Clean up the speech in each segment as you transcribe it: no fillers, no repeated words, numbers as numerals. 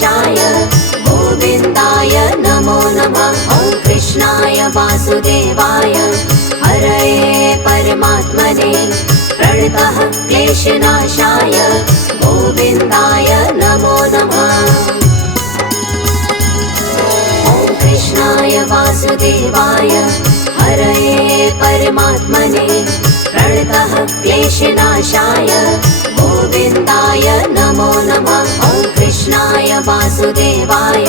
क्लेशनाशाय गोविन्दाय नमो नमः। ॐ कृष्णाय वासुदेवाय हरये परमात्मने प्रणतः क्लेशनाशाय गोविन्दाय नमो नमः। ॐ कृष्णाय वासुदेवाय हरये परमात्मने प्रणतः क्लेशनाशाय गोविन्दाय नमो नमः। ॐ कृष्णाय वासुदेवाय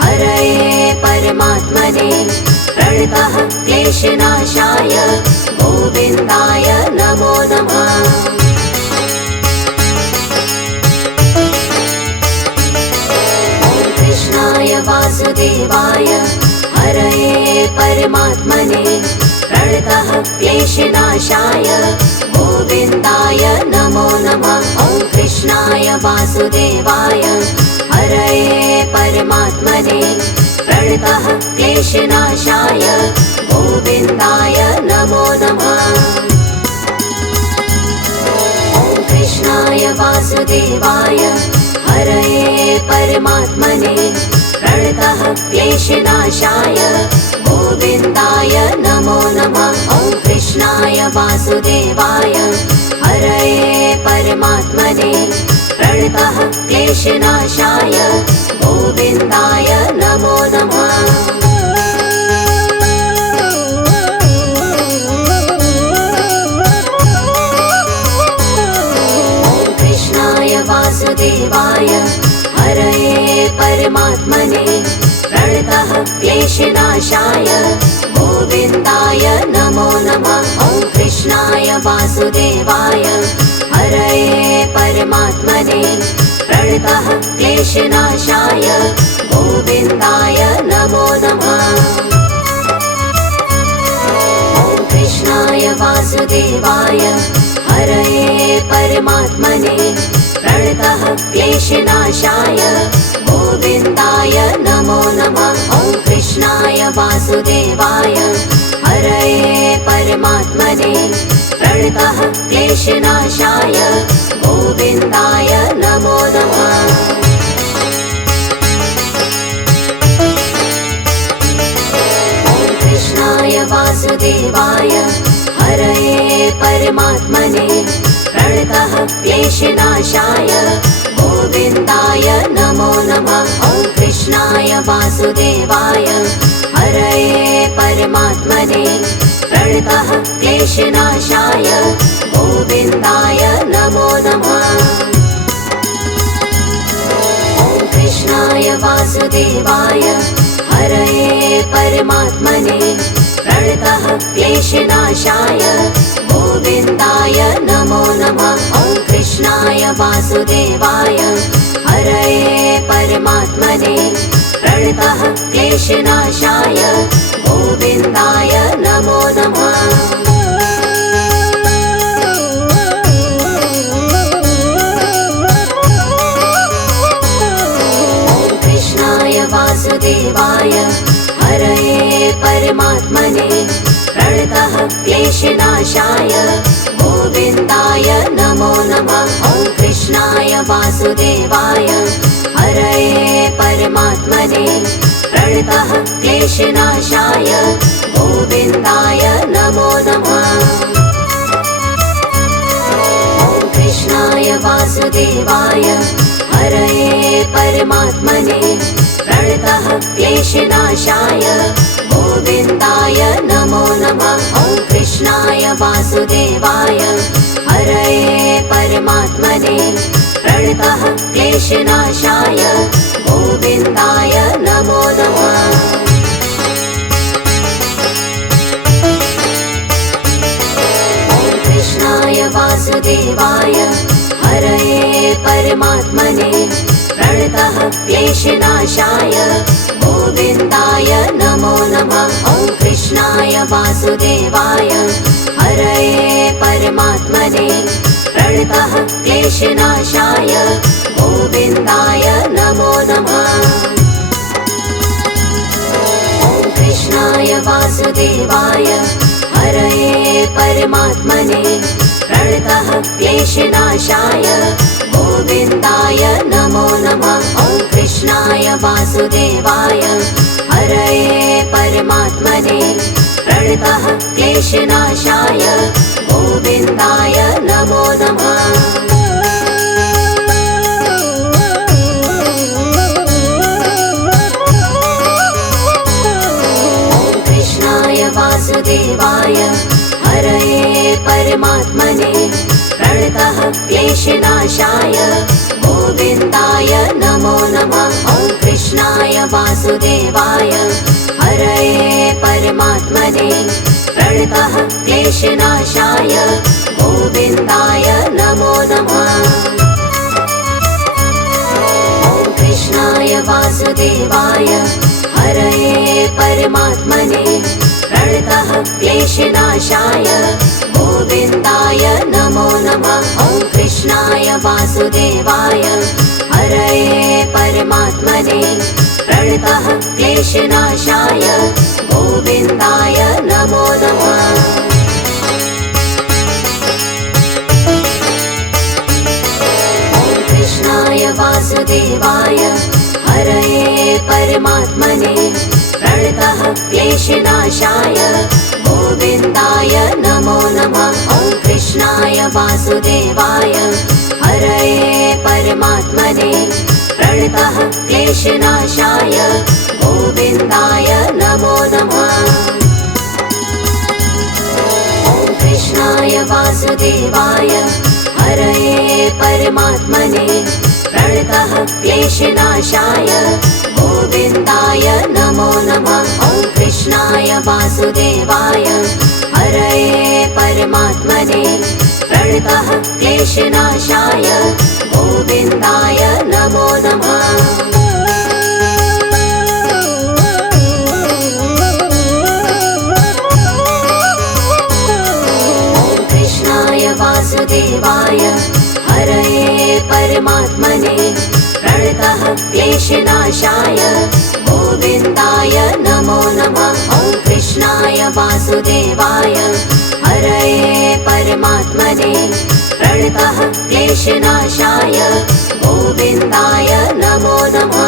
हरये परमात्मने प्रणतः क्लेशनाशाय गोविन्दाय नमो नमः। ॐ कृष्णाय वासुदेवाय हरये परमात्मने प्रणतः क्लेशनाशाय गोविन्दाय नमो नमः। ॐ कृष्णाय वासुदेवाय हरये परमात्मने प्रणतः क्लेशनाशाय गोविन्दाय नमो नमः। ॐ कृष्णाय वासुदेवाय हरये परमात्मने प्रणतः क्लेशनाशाय गोविन्दाय नमो नमः। ॐ कृष्णाय वासुदेवाय हरये परमात्मने प्रणतः क्लेशनाशाय गोविन्दाय नमो नमः। ॐ कृष्णाय वासुदेवाय हरये परमात्मने प्रणतः क्लेशनाशाय गोविन्दाय नमो नमः। ॐ कृष्णाय वासुदेवाय हरये परमात्मने प्रणतः क्लेशनाशाय गोविन्दाय नमो नमः। ॐ कृष्णाय वासुदेवाय हरये परमात्मने प्रणतः क्लेशनाशाय गोविन्दाय नमो नमः। ॐ कृष्णाय वासुदेवाय हरये परमात्मने प्रणतः क्लेशनाशाय गोविन्दाय नमो नमः। ॐ कृष्णाय वासुदेवाय हरये परमात्मने प्रणतः क्लेशनाशाय गोविन्दाय नमो नमः। ॐ कृष्णाय वासुदेवाय हरये परमात्मने प्रणतः क्लेशनाशाय गोविन्दाय नमो नमः। ॐ कृष्णाय वासुदेवाय हरये परमात्मने प्रणतः क्लेशनाशाय गोविन्दाय नमो नमः। ॐ कृष्णाय वासुदेवाय हरये परमात्मने प्रणतः क्लेशनाशाय गोविन्दाय नमो नमः। ॐ कृष्णाय वासुदेवाय हरये परमात्मने प्रणतः क्लेशनाशाय गोविन्दाय नमो नमः। ॐ कृष्णाय वासुदेवाय हरये परमात्मने प्रणतः क्लेशनाशाय गोविन्दाय नमो नमः। ॐ कृष्णाय वासुदेवाय हरये परमात्मने प्रणतः क्लेशनाशाय गोविन्दाय नमो नमः। ॐ कृष्णाय वासुदेवाय हरये परमात्मने प्रणतः क्लेशनाशाय गोविन्दाय नमो नमः। ॐ कृष्णाय वासुदेवाय हरये परमात्मने प्रणतः क्लेशनाशाय गोविन्दाय नमो नमः। ॐ कृष्णाय वासुदेवाय हरये परमात्मने प्रणतः क्लेशनाशाय गोविन्दाय नमो नमः। ॐ कृष्णाय वासुदेवाय हरये परमात्मने प्रणतः क्लेशनाशाय गोविन्दाय नमो नमः। ॐ कृष्णाय वासुदेवाय हरये परमात्मने प्रणतः क्लेशनाशाय गोविन्दाय नमो नमः। वासुदेवाय हरये परमात्मने प्रणतः क्लेशनाशाय गोविन्दाय नमो नमः। ॐ कृष्णाय वासुदेवाय हरये परमात्मने प्रणतः क्लेशनाशाय गोविन्दाय नमो नमः। ॐ कृष्णाय वासुदेवाय हरये परमात्मने प्रणतः क्लेशनाशाय गोविन्दाय नमो नमः। ॐ कृष्णाय वासुदेवाय हरये परमात्मने प्रणतः क्लेशनाशाय गोविन्दाय नमो नमः। ॐ कृष्णाय वासुदेवाय हरये परमात्मने प्रणतः क्लेशनाशाय गोविन्दाय नमो नमः। ॐ कृष्णाय वासुदेवाय हरये परमात्मने प्रणतः क्लेशनाशाय गोविन्दाय नमो नमः। ॐ कृष्णाय वासुदेवाय हरये परमात्मने प्रणतः क्लेशनाशाय गोविन्दाय नमो नमः। ॐ कृष्णाय वासुदेवाय हरये परमात्मने प्रणतः क्लेशनाशाय गोविन्दाय नमो नमः। ॐ कृष्णाय वासुदेवाय हरये परमात्मने प्रणतः क्लेशनाशाय गोविन्दाय नमो नमः। ॐ कृष्णाय वासुदेवाय हरये परमात्मने प्रणतः क्लेशनाशाय गोविन्दाय नमो नमः।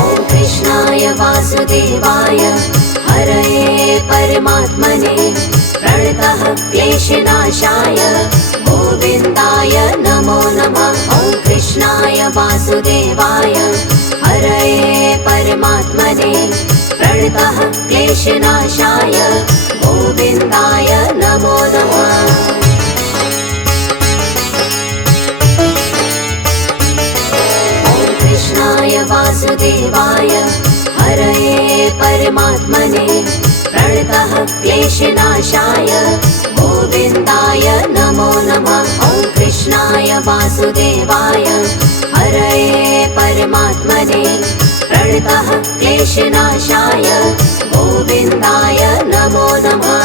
ॐ कृष्णाय वासुदेवाय हरये परमात्मने प्रणतः क्लेशनाशाय गोविन्दाय नमो नमः। ॐ कृष्णाय वासुदेवाय हरये परमात्मने प्रणतः क्लेशनाशाय गोविन्दाय नमो नमः। ॐ कृष्णाय वासुदेवाय हरये परमात्मने प्रणतः क्लेशनाशाय गोविन्दाय नमो नमः। ॐ कृष्णाय वासुदेवाय हरये परमात्मने प्रणतः क्लेशनाशाय गोविन्दाय नमो नमः।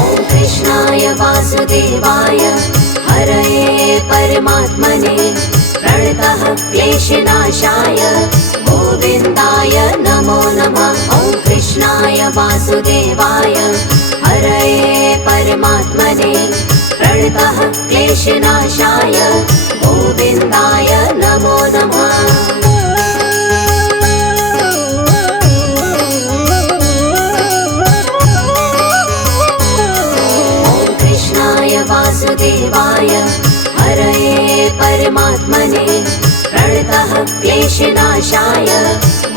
ॐ कृष्णाय वासुदेवाय हरये परमात्मने प्रणतः क्लेशनाशाय गोविन्दाय नमो नमः। ॐ कृष्णाय वासुदेवाय हरये परमात्मने प्रणतः क्लेशनाशाय गोविन्दाय नमो नमः। ॐ कृष्णाय वासुदेवाय हरये परमात्मने प्रणतः क्लेशनाशाय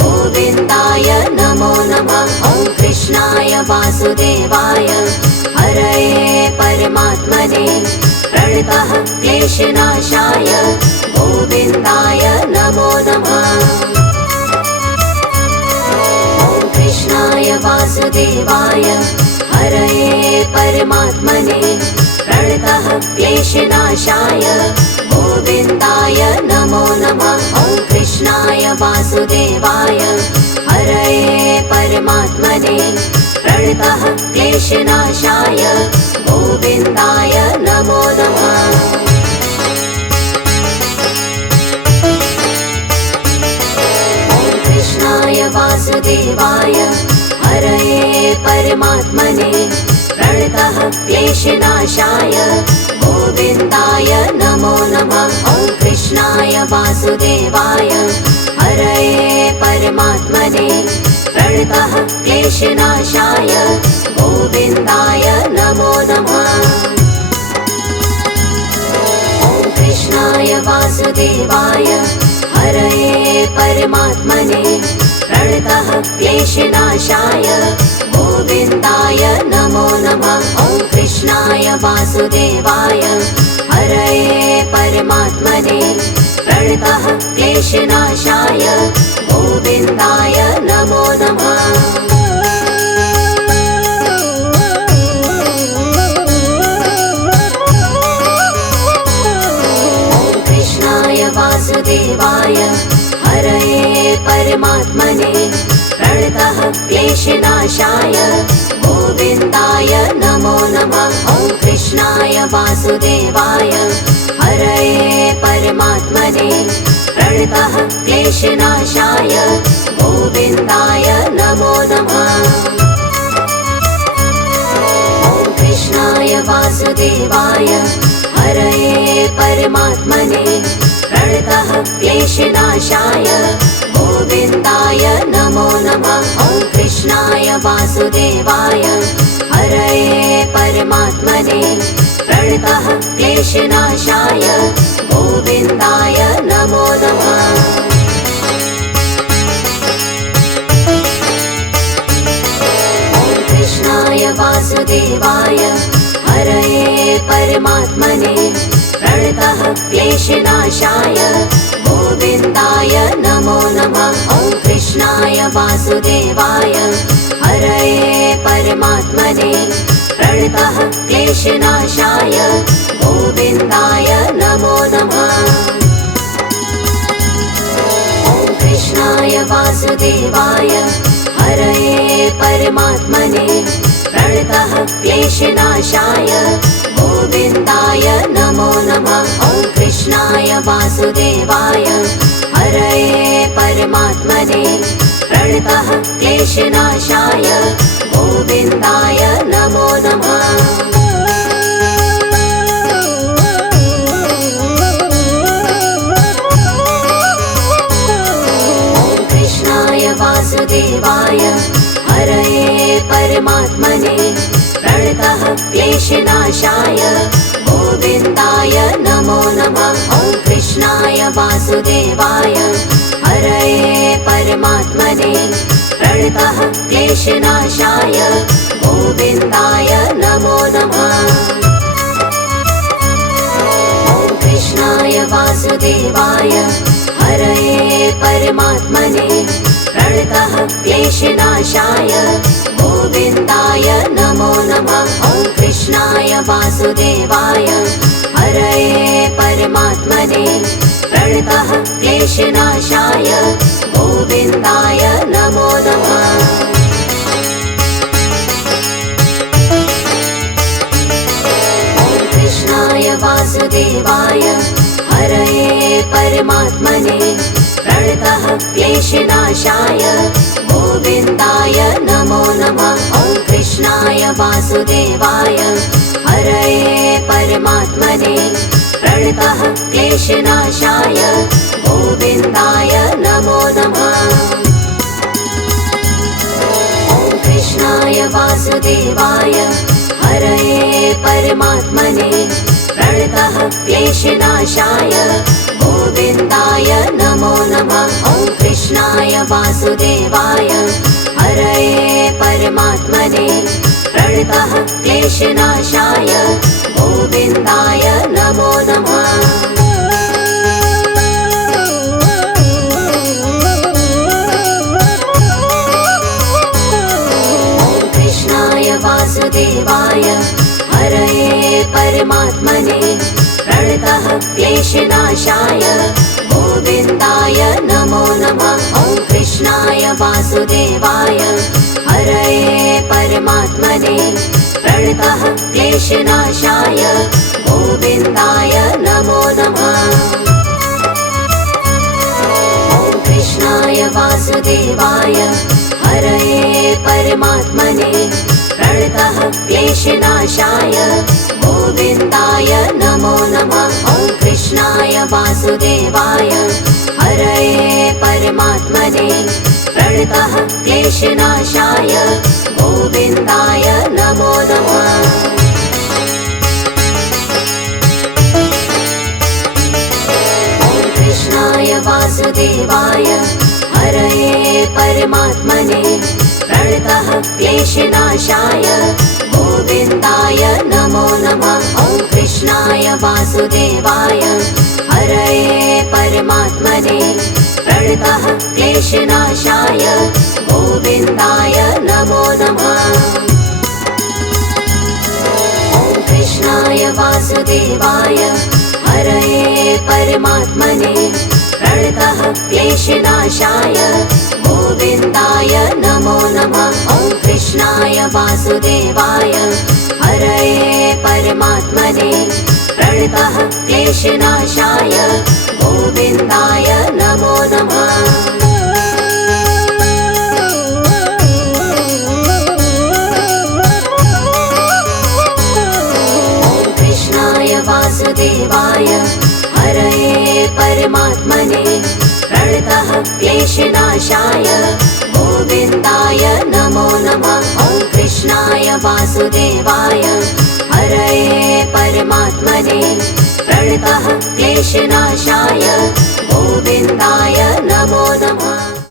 गोविन्दाय नमो नमः। ॐ कृष्णाय वासुदेवाय हरये परमात्मने प्रणतः क्लेशनाशाय गोविन्दाय नमो नमः। ॐ कृष्णाय वासुदेवाय हरये परमात्मने प्रणतः क्लेशनाशाय गोविन्दाय नमो नमः। ॐ कृष्णाय वासुदेवाय हरये परमात्मने प्रणतः क्लेशनाशाय गोविन्दाय नमो नमः। ॐ कृष्णाय वासुदेवाय हरये परमात्मने प्रणतः क्लेशनाशाय गोविन्दाय नमो नमः। कृष्णाय वासुदेवाय हरये परमात्मने प्रणतः क्लेशनाशाय गोविन्दाय नमो नमः। ॐ कृष्णाय वासुदेवाय हरये परमात्मने प्रणतः क्लेशनाशाय गोविन्दाय नमो नमः। ॐ कृष्णाय वासुदेवाय हरये परमात्मने प्रणतः क्लेशनाशाय गोविन्दाय नमो नमः। ॐ कृष्णाय वासुदेवाय हरये परमात्मने प्रणतः क्लेशनाशाय गोविन्दाय नमो नमः। ॐ कृष्णाय वासुदेवाय हरये परमात्मने प्रणतः क्लेशनाशाय गोविन्दाय नमो नमः। ॐ कृष्णाय वासुदेवाय हरये परमात्मने प्रणतः क्लेशनाशाय गोविन्दाय नमो नमः। ॐ कृष्णाय वासुदेवाय हरये परमात्मने प्रणतः क्लेशनाशाय गोविन्दाय नमो नमः। ॐ कृष्णाय वासुदेवाय हरये परमात्मने प्रणतः क्लेशनाशाय गोविन्दाय नमो नमः। ॐ कृष्णाय वासुदेवाय हरये परमात्मने प्रणतः क्लेशनाशाय गोविन्दाय नमो नमः। ॐ कृष्णाय वासुदेवाय हरये परमात्मने प्रणतः क्लेशनाशाय गोविन्दाय नमो नमः। ॐ कृष्णाय वासुदेवाय हरये परमात्मने प्रणतः क्लेशनाशाय गोविन्दाय नमो नमः। ॐ कृष्णाय वासुदेवाय हरये परमात्मने प्रणतः क्लेशनाशाय गोविन्दाय नमो नमः। ॐ कृष्णाय वासुदेवाय हरये परमात्मने प्रणतः क्लेशनाशाय गोविन्दाय नमो नमः। ॐ कृष्णाय वासुदेवाय हरये परमात्मने प्रणतः क्लेशनाशाय गोविन्दाय नमो नमः। ॐ कृष्णाय वासुदेवाय हरये परमात्मने प्रणतः क्लेशनाशाय गोविन्दाय नमो नमः। ॐ कृष्णाय वासुदेवाय हरये परमात्मने प्रणतः क्लेशनाशाय गोविन्दाय नमो नमः। ॐ कृष्णाय वासुदेवाय हरये परमात्मने प्रणतः क्लेशनाशाय गोविन्दाय नमो नमः। ॐ कृष्णाय वासुदेवाय हरये परमात्मने प्रणतः क्लेशनाशाय गोविन्दाय नमो नमः। ॐ कृष्णाय वासुदेवाय हरये परमात्मने प्रणतः क्लेशनाशाय गोविन्दाय नमो नमः। ॐ कृष्णाय वासुदेवाय हरये परमात्मने प्रणतः क्लेशनाशाय गोविन्दाय नमो नमः। ॐ कृष्णाय वासुदेवाय हरये परमात्मने प्रणतः क्लेशनाशाय गोविन्दाय नमो नमः। ॐ कृष्णाय वासुदेवाय हरये परमात्मने प्रणतः क्लेशनाशाय गोविन्दाय नमो नमः। ॐ कृष्णाय वासुदेवाय हरये परमात्मने प्रणतः क्लेशनाशाय गोविन्दाय नमो नमः। कृष्णाय वासुदेवाय हरये परमात्मने प्रणतः क्लेशनाशाय गोविन्दाय नमो नमः। ॐ कृष्णाय वासुदेवाय हरये परमात्मने प्रणतः क्लेशनाशाय गोविन्दाय नमो नमः। ॐ कृष्णाय वासुदेवाय हरये परमात्मने प्रणतः क्लेशनाशाय गोविन्दाय नमो नमः। ॐ कृष्णाय वासुदेवाय हरये परमात्मने प्रणतः क्लेशनाशाय गोविन्दाय नमो नमः। वासुदेवाय हरये परमात्मने प्रणतः क्लेशनाशाय गोविन्दाय नमो नमः। ॐ कृष्णाय वासुदेवाय हरये परमात्मने प्रणतः क्लेशनाशाय गोविन्दाय नमो नमः।